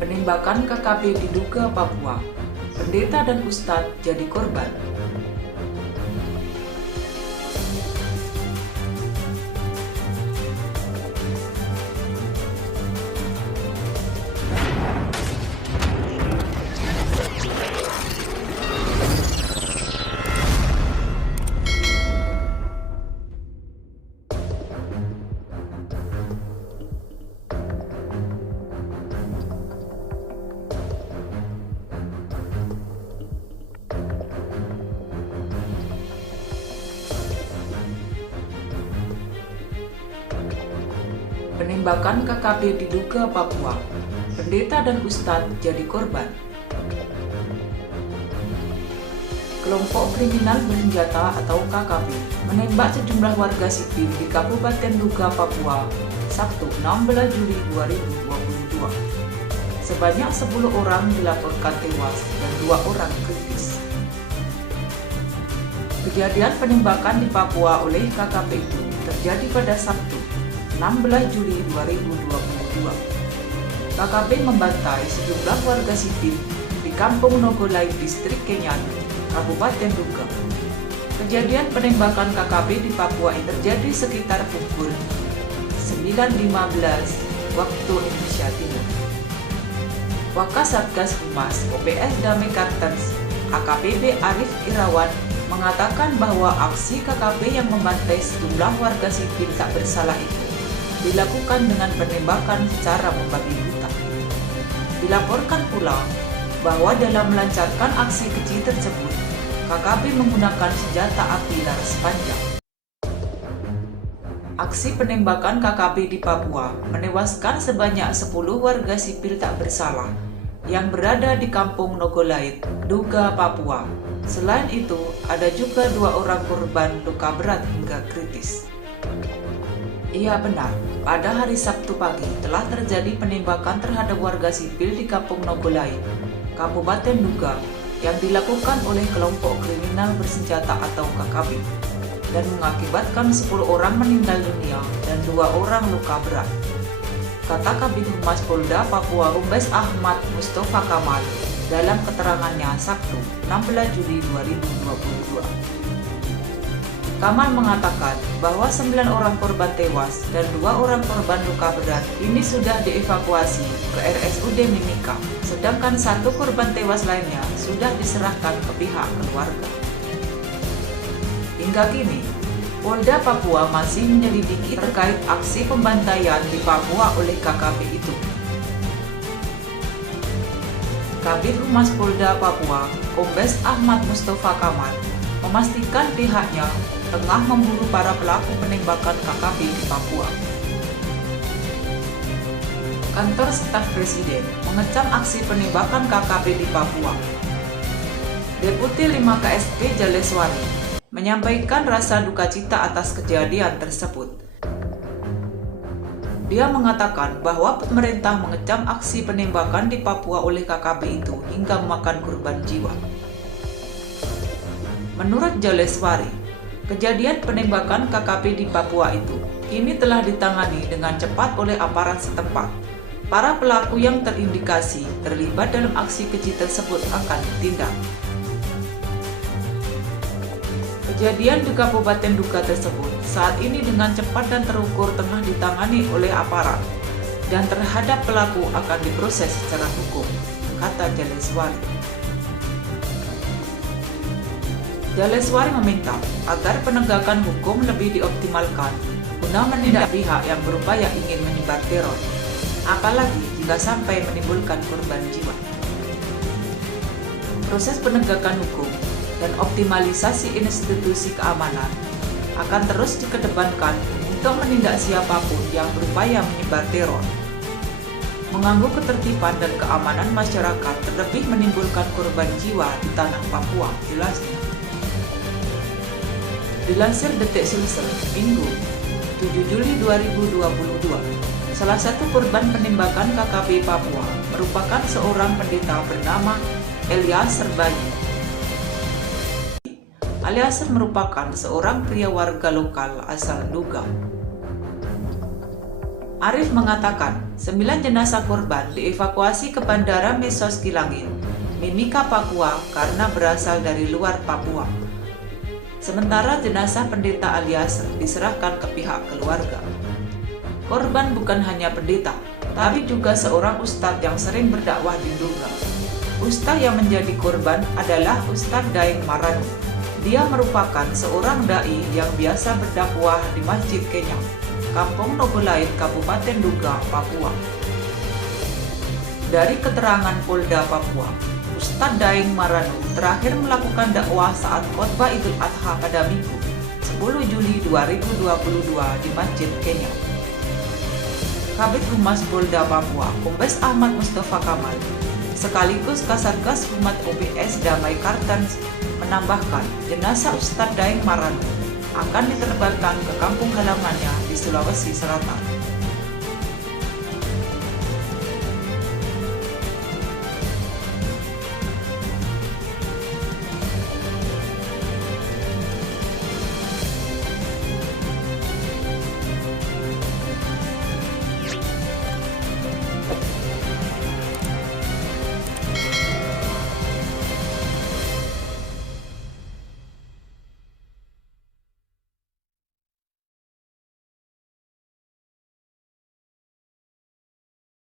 Penembakan KKP di Duga, Papua. Pendeta dan ustadz jadi korban. Penembakan KKP di Duga, Papua. Pendeta dan ustadz jadi korban. Kelompok kriminal bersenjata atau KKP menembak sejumlah warga sipil di Kabupaten Duga, Papua, Sabtu 16 Juli 2022. Sebanyak 10 orang dilaporkan tewas dan 2 orang kritis. Kejadian penembakan di Papua oleh KKP itu terjadi pada Sabtu 16 Juli 2022. KKP membantai sejumlah warga sipil di Kampung Nogolait, Distrik Kenyan, Kabupaten Duga. Kejadian penembakan KKP di Papua ini terjadi sekitar pukul 9.15 waktu Indonesia Timur. Wakasatgas Humas OPS Damai Kartens AKBP Arif Irawan mengatakan bahwa aksi KKP yang membantai sejumlah warga sipil tak bersalah itu dilakukan dengan penembakan secara membabi buta. Dilaporkan pula bahwa dalam melancarkan aksi keji tersebut, KKP menggunakan senjata api laras panjang. Aksi penembakan KKP di Papua menewaskan sebanyak 10 warga sipil tak bersalah yang berada di Kampung Nogolait, Duga, Papua. Selain itu, ada juga 2 orang korban luka berat hingga kritis. Iya benar, pada hari Sabtu pagi telah terjadi penembakan terhadap warga sipil di Kampung Nogolait, Kabupaten Duga, yang dilakukan oleh kelompok kriminal bersenjata atau KKP, dan mengakibatkan 10 orang meninggal dunia dan 2 orang luka berat. Kata Kabid Humas Polda Papua Kombes Ahmad Mustafa Kamal dalam keterangannya Sabtu 16 Juli 2022. Kamal mengatakan bahwa 9 orang korban tewas dan 2 orang korban luka berat ini sudah dievakuasi ke RSUD Mimika, sedangkan 1 korban tewas lainnya sudah diserahkan ke pihak keluarga. Hingga kini, Polda Papua masih menyelidiki terkait aksi pembantaian di Papua oleh KKP itu. Kabid Humas Polda Papua, Kombes Ahmad Mustafa Kamal, memastikan pihaknya tengah memburu para pelaku penembakan KKP di Papua. Kantor Staf Presiden mengecam aksi penembakan KKP di Papua. Deputi 5 KSP Jaleswari menyampaikan rasa duka cita atas kejadian tersebut. Dia mengatakan bahwa pemerintah mengecam aksi penembakan di Papua oleh KKP itu hingga memakan korban jiwa. Menurut Jaleswari, kejadian penembakan KKP di Papua itu kini telah ditangani dengan cepat oleh aparat setempat. Para pelaku yang terindikasi terlibat dalam aksi keji tersebut akan ditindak. Kejadian di Kabupaten Duga tersebut saat ini dengan cepat dan terukur tengah ditangani oleh aparat, dan terhadap pelaku akan diproses secara hukum, kata Jaleswari. Jaleswari meminta agar penegakan hukum lebih dioptimalkan guna menindak pihak yang berupaya ingin menyebar teror, apalagi jika sampai menimbulkan korban jiwa. Proses penegakan hukum dan optimalisasi institusi keamanan akan terus dikedepankan untuk menindak siapapun yang berupaya menyebar teror, mengganggu ketertiban dan keamanan masyarakat, terlebih menimbulkan korban jiwa di tanah Papua, jelasnya. Dilansir Detik Sulsel, Minggu 7 Juli 2022, salah satu korban penembakan KKP Papua merupakan seorang pendeta bernama Eliaser Bayi. Eliaser merupakan seorang pria warga lokal asal Duga. Arif mengatakan 9 jenazah korban dievakuasi ke Bandara Mesos Kilangin, Mimika, Papua karena berasal dari luar Papua. Sementara jenazah pendeta Alias diserahkan ke pihak keluarga. Korban bukan hanya pendeta, tapi juga seorang ustadz yang sering berdakwah di Nduga. Ustadz yang menjadi korban adalah Ustadz Daeng Marano. Dia merupakan seorang dai yang biasa berdakwah di Masjid Kenyang, Kampung Nogolait, Kabupaten Nduga, Papua. Dari keterangan Polda Papua, Ustadz Daeng Marano terakhir melakukan dakwah saat khotbah Idul Adha pada Minggu, 10 Juli 2022 di Masjid Kenyang. Kabid Humas Polda Papua, Kombes Ahmad Mustafa Kamal, sekaligus Kasatgas Humas OBS Damai Kartens, menambahkan jenazah Ustadz Daeng Marano akan diterbangkan ke kampung halamannya di Sulawesi Selatan.